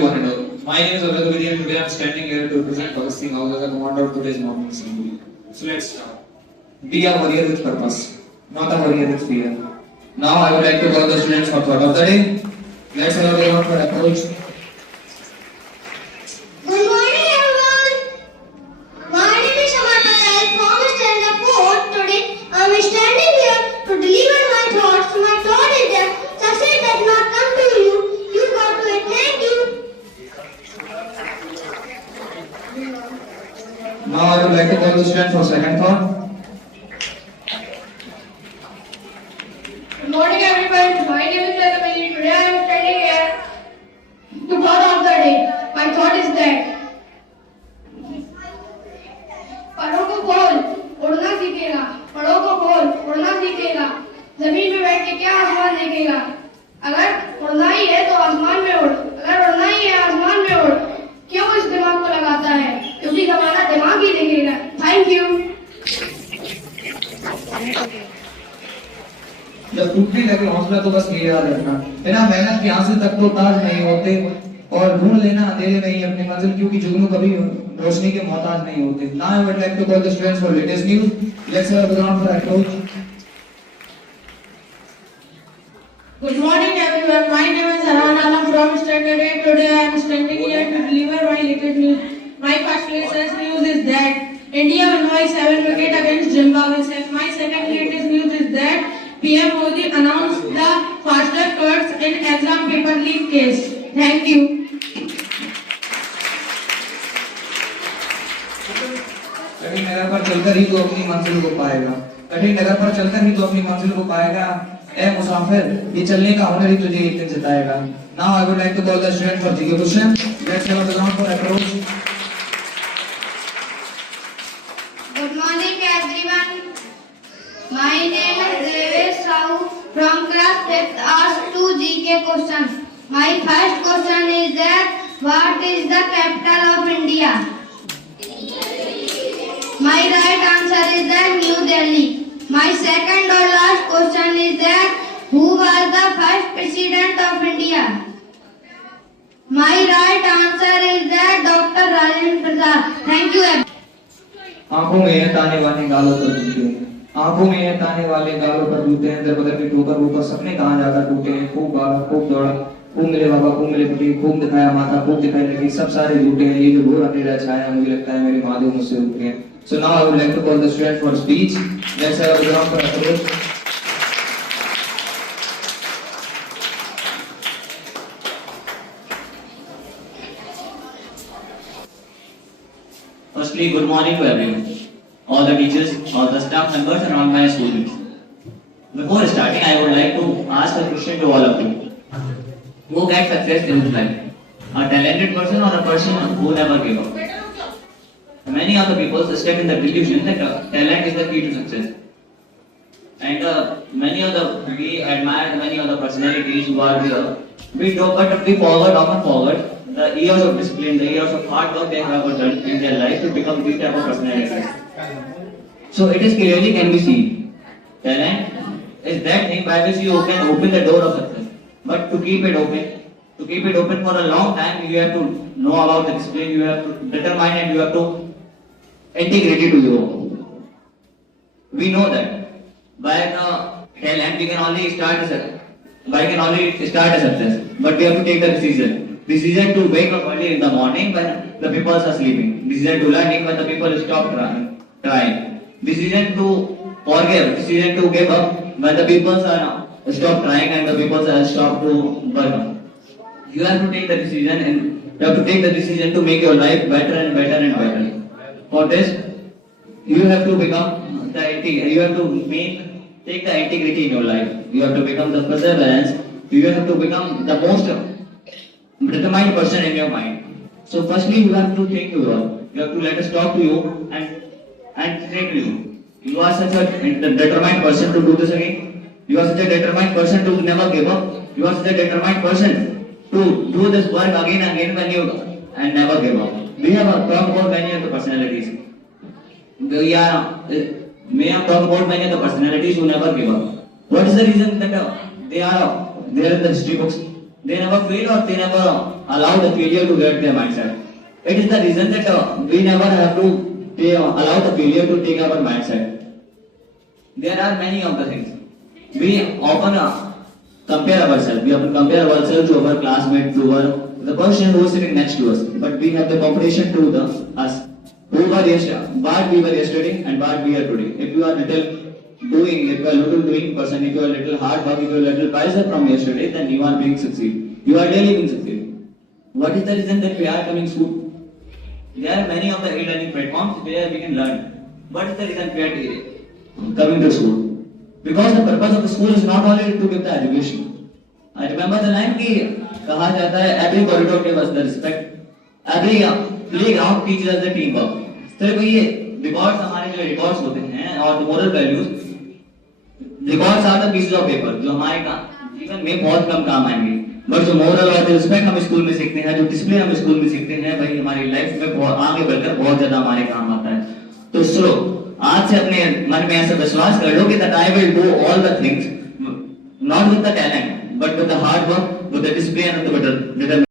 One and all. My name is Olga Vidya and today I am standing here to represent Bhagat Singh House as a commander of today's morning assembly. So let's start. Be a warrior with purpose, not a warrior with fear. Now I would like to call the students for thought of the day. Let's have a round for approach. Good morning, everyone. My name is Aman Patel from Standard 4. Today, I am standing here to deliver my thoughts. My thought is that success does not come to you. You got to it. Thank you. Now I would like to call the students for second thought. Good morning, everyone. My name is Janamani. Today I am standing here to thought of the day. My thought is that परों को खोल उड़ना सीखेगा, परों को खोल उड़ना सीखेगा, जमीन में बैठ के क्या आसमान देखेगा। अगर उड़ना ही है तो आसमान में उड़, अगर उड़ना ही है आसमान में उड़, क्यों इस दिमाग को लगाता है? क्योंकि हमारा दिमाग ही देखेगा। Thank you. जब टूटने लगे हौसला तो बस ये याद रखना, बिना मेहनत के हासिल तक तो ताज नहीं होते, और ढूंढ लेना अंधेरे में ही अपनी मंजिल, क्योंकि जुगनू कभी रोशनी के मोहताज नहीं होते। Now I would like to call the students for latest news. Let's have a round for approach. Good morning, everyone. My name is Arhan Alam from Standard 8. Today I am standing here to deliver my latest news. My first latest news is that India won by 7 wickets against Zimbabwe. My second latest news is that PM Modi announced the faster cuts in exam paper leak case. Thank you. कठिन नगर पर चलकर ही तो अपनी मंजिल को पाएगा, कठिन नगर पर चलकर ही तो अपनी मंजिल को पाएगा। ए मुसाफिर, ये चलने का हुनर ही तुझे एक दिन जिताएगा। Now I would like to call the student for GK question. Let's have a round for approach. Good morning, everyone. My name is Devesh Sahu from class 5th. Asked 2 GK questions. My first question is that what is the capital of India? My right answer is that New Delhi. My second or last question is that who was the first president of India? My right answer is that Dr. Rajendra Prasad. Thank you. आंखों में है ताने वाले गालों पर जूते, आंखों में है ताने वाले गालों पर जूते हैं, दर बदर की ठोकर ऊपर सपने कहाँ जाकर टूटे हैं। खूब भागा खूब दौड़ा, खूब मिले बाबा खूब मिले पति, खूब दिखाया माता खूब दिखाई लगी, सब सारे झूठे हैं। ये जो घोर अंधेरा छाया, मुझे लगता है मेरे महादेव मुझसे उठे हैं। So now I would like to call the student for speech. Let's have a round for approach. Firstly, good morning to everyone, all the teachers, all the staff members and all my students. Before starting, I would like to ask a question to all of you. Who gets success in his life? A talented person or a person who never gave up? Many of the people step in the delusion that talent is the key to success. And we admire many of the personalities who are here. We often forward the years of discipline, the years of hard work they have done in their life to become this type of personalities. So it is clearly can be seen. Talent is that thing by which you can open the door of success. But to keep it open for a long time, you have to know about the discipline, you have to determine and you have to integrate it to your own. We know that by talent we can only start a success, but we have to take the decision to wake up early in the morning when the people are sleeping, decision to learning when the people stop trying, decision to forgive, decision to give up when the people are stop trying and the people are stop to burn up. You have to take the decision and you have to take the decision to make your life better and better and better. For this, you have to become you have to take the integrity in your life. You have to become the perseverance. You have to become the most determined person in your mind. So firstly, you have to think you are. You have to let us talk to you and say to you. You are such a determined person to do this again. You are such a determined person to never give up. You are such a determined person to do this work again and again and never give up. We have talked about many of the personalities. May I talk about many of the personalities who never give up. What is the reason that they are there in the history books? They never fail or they never allow the failure to get their mindset. It is the reason that we never have to allow the failure to take our mindset. There are many of the things. We often compare ourselves. We often compare ourselves to our classmates, to the person who is sitting next to us. But we have the competition to us. Who were yesterday, what we were yesterday and what we are today. If you are little doing person, if you are little hard work, if you are little wiser from yesterday, then you are being succeed. You are daily being succeed. What is the reason that we are coming school? There are many of the e-learning platforms where we can learn. What is the reason we are coming to school? Because the purpose of the school is not only to give the education. I remember the line कि कहा जाता है every corridor gives us the respect, every playground teaches us the teamwork. सिर्फ ये records हमारे जो records होते हैं और moral values, records are the pieces of paper जो हमारे जीवन में बहुत कम काम आएंगे. बट जो मोरल और रिस्पेक्ट हम स्कूल में सीखते हैं, जो डिसिप्लिन हम स्कूल में सीखते हैं, भाई हमारी लाइफ में बहुत आगे बढ़कर बहुत ज्यादा हमारे काम आता है. तो सुनो, आज से अपने मन में ऐसा विश्वास कर लो कि that I will do all the things not with the talent but with the hard work, with the discipline and with the determination.